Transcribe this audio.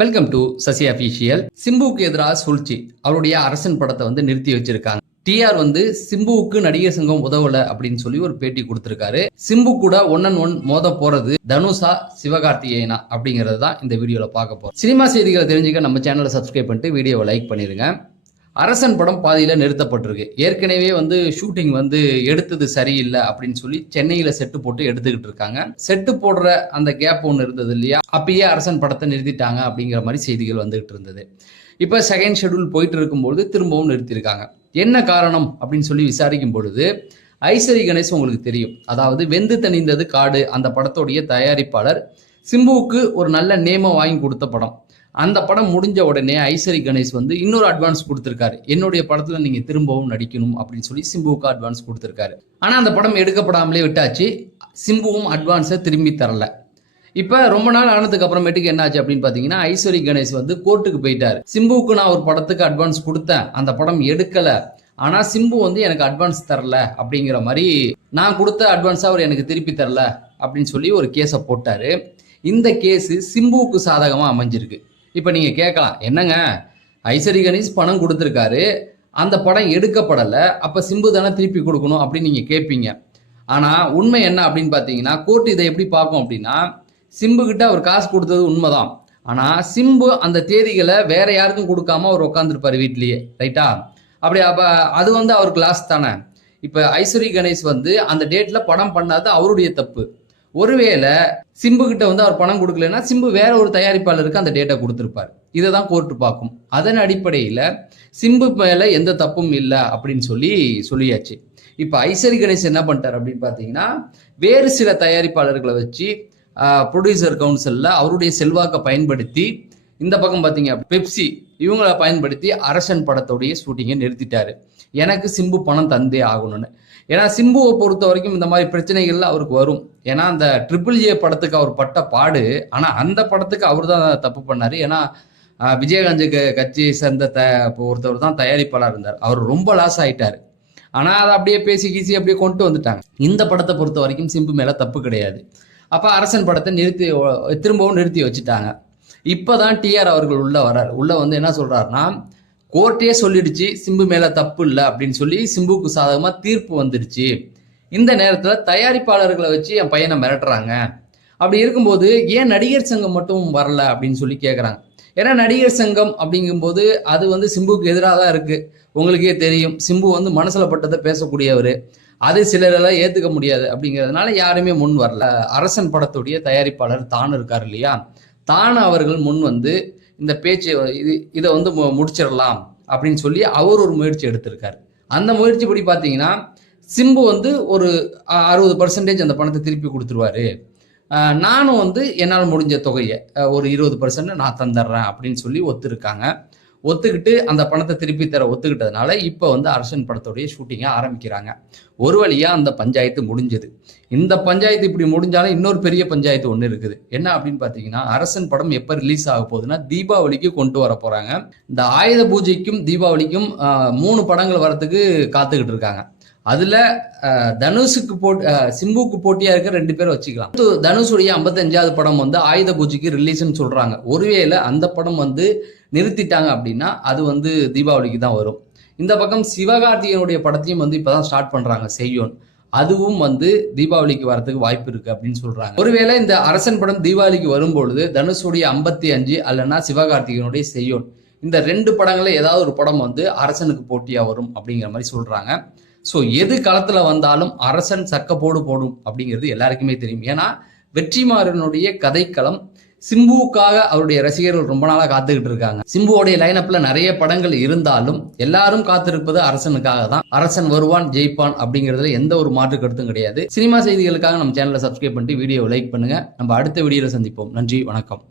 Welcome to Sasi official. சிம்புவுக்கு எதிராக சூழ்ச்சி, அவருடைய அரசன் படத்தை வந்து நிறுத்தி வச்சிருக்காங்க. டிஆர் வந்து சிம்புவுக்கு நடிகர் சங்கம் உதவல அப்படின்னு சொல்லி ஒரு பேட்டி கொடுத்திருக்காரு. சிம்பு கூட 1-on-1 மோத போறது தனுஷா சிவகார்த்திகேயனா அப்படிங்கிறது தான் இந்த வீடியோல பார்க்க போறோம். சினிமா செய்திகளை தெரிஞ்சுக்க நம்ம சேனலை சப்ஸ்கிரைப் பண்ணிட்டு வீடியோவை லைக் பண்ணிருங்க. அரசன் படம் பாதியில நிறுத்தப்பட்டிருக்கு. ஏற்கனவே வந்து ஷூட்டிங் வந்து எடுத்தது சரியில்லை அப்படின்னு சொல்லி சென்னையில செட்டு போட்டு எடுத்துக்கிட்டு இருக்காங்க. செட்டு போடுற அந்த கேப் ஒன்று இருந்தது இல்லையா, அப்பயே அரசன் படத்தை நிறுத்திட்டாங்க அப்படிங்கிற மாதிரி செய்திகள் வந்துகிட்டு இருந்தது. இப்ப செகண்ட் ஷெட்யூல் போயிட்டு இருக்கும்போது திரும்பவும் நிறுத்திருக்காங்க. என்ன காரணம் அப்படின்னு சொல்லி விசாரிக்கும் பொழுது ஐஸ்வரி கணேஷ் உங்களுக்கு தெரியும், அதாவது வெந்து தணிந்தது காடு அந்த படத்தோடைய தயாரிப்பாளர் சிம்புவுக்கு ஒரு நல்ல நேம வாங்கி கொடுத்த படம். அந்த படம் முடிஞ்ச உடனே ஐஸ்வரி கணேஷ் வந்து இன்னொரு அட்வான்ஸ் கொடுத்திருக்காரு. என்னுடைய படத்துல நீங்க திரும்பவும் நடிக்கணும் அப்படின்னு சொல்லி சிம்புவுக்கு அட்வான்ஸ் கொடுத்திருக்காரு. ஆனா அந்த படம் எடுக்கப்படாமலே விட்டாச்சு. சிம்புவும் அட்வான்ஸை திரும்பி தரல. இப்ப ரொம்ப நாள் ஆனதுக்கு அப்புறமேட்டுக்கு என்னாச்சு அப்படின்னு பாத்தீங்கன்னா, ஐஸ்வரி கணேஷ் வந்து கோர்ட்டுக்கு போயிட்டாரு. சிம்புவுக்கு நான் ஒரு படத்துக்கு அட்வான்ஸ் கொடுத்தேன், அந்த படம் எடுக்கல, ஆனா சிம்பு வந்து எனக்கு அட்வான்ஸ் தரல அப்படிங்கிற மாதிரி, நான் கொடுத்த அட்வான்ஸா அவர் எனக்கு திருப்பி தரல அப்படின்னு சொல்லி ஒரு கேஸை போட்டாரு. இந்த கேஸ் சிம்புவுக்கு சாதகமா அமைஞ்சிருக்கு. இப்ப நீங்க கேட்கலாம், என்னங்க ஐஸ்வரி கணேஷ் பணம் கொடுத்திருக்காரு, அந்த படம் எடுக்கப்படல, அப்ப சிம்பு தானே திருப்பி கொடுக்கணும் அப்படின்னு நீங்க கேட்பீங்க. ஆனா உண்மை என்ன அப்படின்னு பாத்தீங்கன்னா, கோர்ட் இதை எப்படி பார்க்கும் அப்படின்னா, சிம்பு கிட்ட அவர் காசு கொடுத்தது உண்மைதான், ஆனா சிம்பு அந்த தேதிகளை வேற யாருக்கும் கொடுக்காம அவர் உட்காந்துருப்பாரு வீட்லயே, ரைட்டா? அப்படி அப்ப அது வந்து அவருக்கு லாஸ் தானே. இப்ப ஐஸ்வரி கணேஷ் வந்து அந்த டேட்ல படம் பண்ணாது அவருடைய தப்பு. ஒருவேளை சிம்பு கிட்ட வந்து அவர் பணம் கொடுக்கலன்னா சிம்பு வேற ஒரு தயாரிப்பாளருக்கு அந்த டேட்டா கொடுத்திருப்பார். இதை தான் கோர்ட்டு பார்க்கும். அதன் அடிப்படையில சிம்பு மேல எந்த தப்பும் இல்லை அப்படின்னு சொல்லியாச்சு. இப்ப ஐஸ்வரி கணேஷ் என்ன பண்ணிட்டார் அப்படின்னு பாத்தீங்கன்னா, வேறு சில தயாரிப்பாளர்களை வச்சு ப்ரொடியூசர் கவுன்சில்ல அவருடைய செல்வாக்கை பயன்படுத்தி, இந்த பக்கம் பாத்தீங்க பெப்சி இவங்களை பயன்படுத்தி அரசன் படத்துடைய ஷூட்டிங்கை நிறுத்திட்டாரு. எனக்கு சிம்பு பணம் தந்தே ஆகணும்னு. ஏன்னா சிம்புவை பொறுத்த வரைக்கும் இந்த மாதிரி பிரச்சனைகள்ல அவருக்கு வரும். ஏன்னா அந்த JJJ படத்துக்கு அவர் பட்ட பாடு, ஆனா அந்த படத்துக்கு அவர் தான் தப்பு பண்ணாரு. ஏன்னா விஜயகாந்த் கட்சியை சேர்ந்த ஒருத்தவர் தான் தயாரிப்பாளர் இருந்தார். அவர் ரொம்ப லாஸ் ஆயிட்டாரு. ஆனா அதை அப்படியே பேசி கீசி அப்படியே கொண்டு வந்துட்டாங்க. இந்த படத்தை பொறுத்த வரைக்கும் சிம்பு மேல தப்பு கிடையாது. அப்ப அரசன் படத்தை திரும்பவும் நிறுத்தி வச்சுட்டாங்க. இப்பதான் டிஆர் அவர்கள் உள்ள வர்றாரு. உள்ள வந்து என்ன சொல்றாருன்னா, கோர்ட்டே சொல்லிடுச்சு சிம்பு மேல தப்பு இல்லை அப்படின்னு சொல்லி சிம்புக்கு சாதகமா தீர்ப்பு வந்துடுச்சு. இந்த நேரத்துல தயாரிப்பாளர்களை வச்சு என் பையனை மிரட்டுறாங்க. அப்படி இருக்கும்போது ஏன் நடிகர் சங்கம் மட்டும் வரல அப்படின்னு சொல்லி கேட்குறாங்க. ஏன்னா நடிகர் சங்கம் அப்படிங்கும்போது அது வந்து சிம்புக்கு எதிராக தான் இருக்கு. உங்களுக்கே தெரியும், சிம்பு வந்து மனசுல பட்டதை பேசக்கூடியவர். அது சிலரெல்லாம் ஏத்துக்க முடியாது அப்படிங்கிறதுனால யாருமே முன் வரல. அரசன் படத்துடைய தயாரிப்பாளர் தான் இருக்காரு இல்லையா, தான் அவர்கள் முன் வந்து இந்த பேச்சு இதை வந்து முடிச்சிடலாம் அப்படின்னு சொல்லி அவர் ஒரு முயற்சி எடுத்திருக்காரு. அந்த முயற்சி படி பார்த்தீங்கன்னா, சிம்பு வந்து ஒரு 60% அந்த பணத்தை திருப்பி கொடுத்துருவாரு, நானும் வந்து என்னால் முடிஞ்ச தொகையை ஒரு 20% நான் தந்துடுறேன் அப்படின்னு சொல்லி ஒத்துக்கிட்டு அந்த பணத்தை திருப்பி தர ஒத்துக்கிட்டதுனால இப்போ வந்து அரசன் படத்துடைய ஷூட்டிங்கை ஆரம்பிக்கிறாங்க. ஒரு வழியா அந்த பஞ்சாயத்து முடிஞ்சது. இந்த பஞ்சாயத்து இப்படி முடிஞ்சாலும் இன்னொரு பெரிய பஞ்சாயத்து ஒன்று இருக்குது. என்ன அப்படின்னு பார்த்தீங்கன்னா, அரசன் படம் எப்போ ரிலீஸ் ஆக போகுதுன்னா தீபாவளிக்கு கொண்டு வர போறாங்க. இந்த ஆயுத பூஜைக்கும் தீபாவளிக்கும் 3 படங்கள் வரத்துக்கு காத்துக்கிட்டு இருக்காங்க. அதுல சிம்புக்கு போட்டியா இருக்க 2 பேரை வச்சுக்கலாம். தனுஷுடைய 55வது படம் வந்து ஆயுத பூஜைக்கு ரிலீஸ்ன்னு சொல்றாங்க. ஒருவேளை அந்த படம் வந்து நிறுத்திட்டாங்க அப்படின்னா அது வந்து தீபாவளிக்கு தான் வரும். இந்த பக்கம் சிவகார்த்திகேயனுடைய படத்தையும் வந்து இப்பதான் ஸ்டார்ட் பண்றாங்க, செய்யோன். அதுவும் வந்து தீபாவளிக்கு வரதுக்கு வாய்ப்பு இருக்கு அப்படின்னு சொல்றாங்க. ஒருவேளை இந்த அரசன் படம் தீபாவளிக்கு வரும்பொழுது தனுஷுடைய 55 அல்லனா சிவகார்த்திகேயனுடைய செய்யோன், இந்த 2 படங்கள்ல ஏதாவது ஒரு படம் வந்து அரசனுக்கு போட்டியா வரும் அப்படிங்கிற மாதிரி சொல்றாங்க. ஸோ எது களத்துல வந்தாலும் அரசன் சக்கப்போடு போடும் அப்படிங்கிறது எல்லாருக்குமே தெரியும். ஏன்னா வெற்றிமாறனுடைய கதைக்களம் சிம்புவுக்காக அவருடைய ரசிகர்கள் ரொம்ப நாளா காத்துக்கிட்டு இருக்காங்க. சிம்புவோடைய லைனப்ல நிறைய படங்கள் இருந்தாலும் எல்லாரும் காத்திருப்பது அரசனுக்காக தான். அரசன் வருவான், ஜெயிப்பான் அப்படிங்கிறதுல எந்த ஒரு மாற்று கருத்தும் கிடையாது. சினிமா செய்திகளுக்காக நம்ம சேனலை சப்ஸ்கிரைப் பண்ணிட்டு வீடியோ லைக் பண்ணுங்க. நம்ம அடுத்த வீடியோல சந்திப்போம். நன்றி, வணக்கம்.